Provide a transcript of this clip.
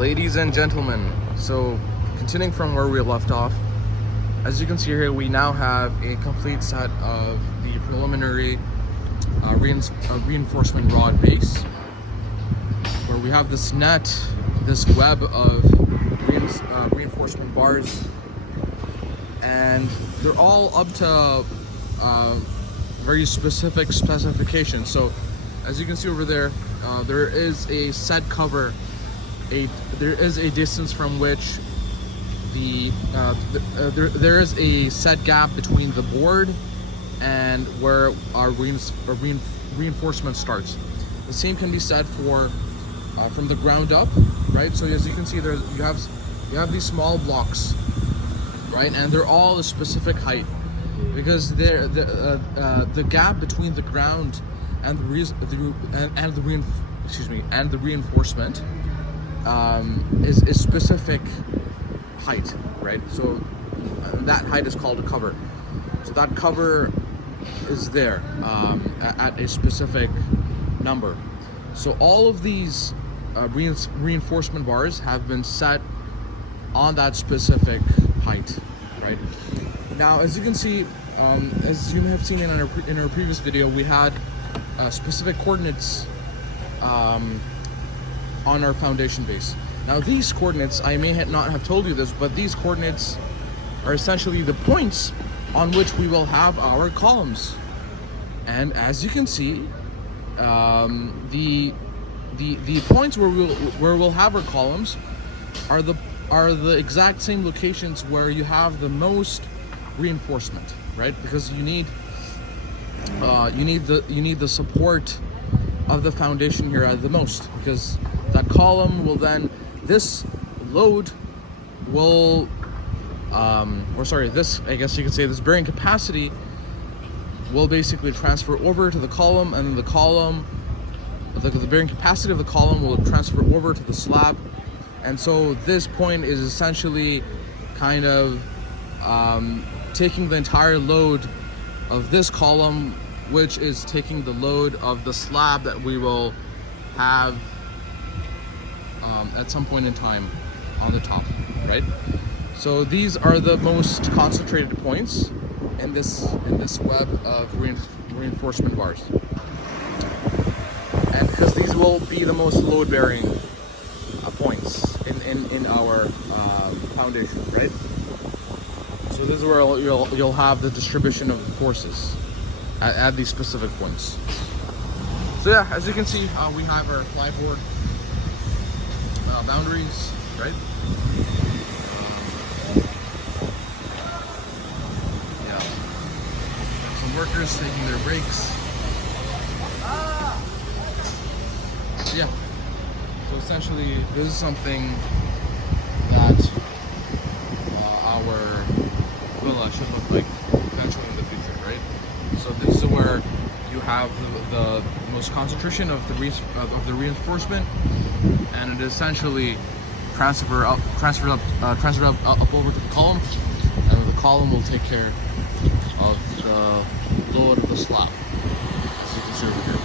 Ladies and gentlemen, so continuing from where we left off, as you can see here, we now have a complete set of the preliminary reinforcement rod base, where we have this net, this web of reinforcement bars, and they're all up to very specific specifications. So as you can see over there, there is a set cover. There is a distance from which there is a set gap between the board and where our reinforcement starts. The same can be said for from the ground up, right? So as you can see, you have these small blocks, right, and they're all a specific height, because the gap between the ground and the reinforcement is specific height, right? So that height is called a cover. So that cover is there at a specific number. So all of these reinforcement bars have been set on that specific height, right? Now, as you can see, as you may have seen in our previous video, we had specific coordinates on our foundation base. Now these coordinates, I may not have told you this, but these coordinates are essentially the points on which we will have our columns. And as you can see, the points where we'll have our columns are the exact same locations where you have the most reinforcement, right? Because you need the support of the foundation here at the most, because that column will then, this load will, this, I guess you could say, this bearing capacity will basically transfer over to the column, and the column, the bearing capacity of the column will transfer over to the slab. And so this point is essentially kind of taking the entire load of this column, which is taking the load of the slab that we will have at some point in time on the top, right? So these are the most concentrated points in this web of reinforcement bars, and because these will be the most load-bearing points in our foundation, right? So this is where you'll have the distribution of the forces at these specific points. So yeah, as you can see, we have our flyboard boundaries, right? Yeah, some workers taking their breaks. Yeah, so essentially this is something that our villa should look like eventually in the future, right? So this is where you have the most concentration of the reinforcement, and it essentially transfer up over to the column, and the column will take care of the load of the slab, as you can see over here.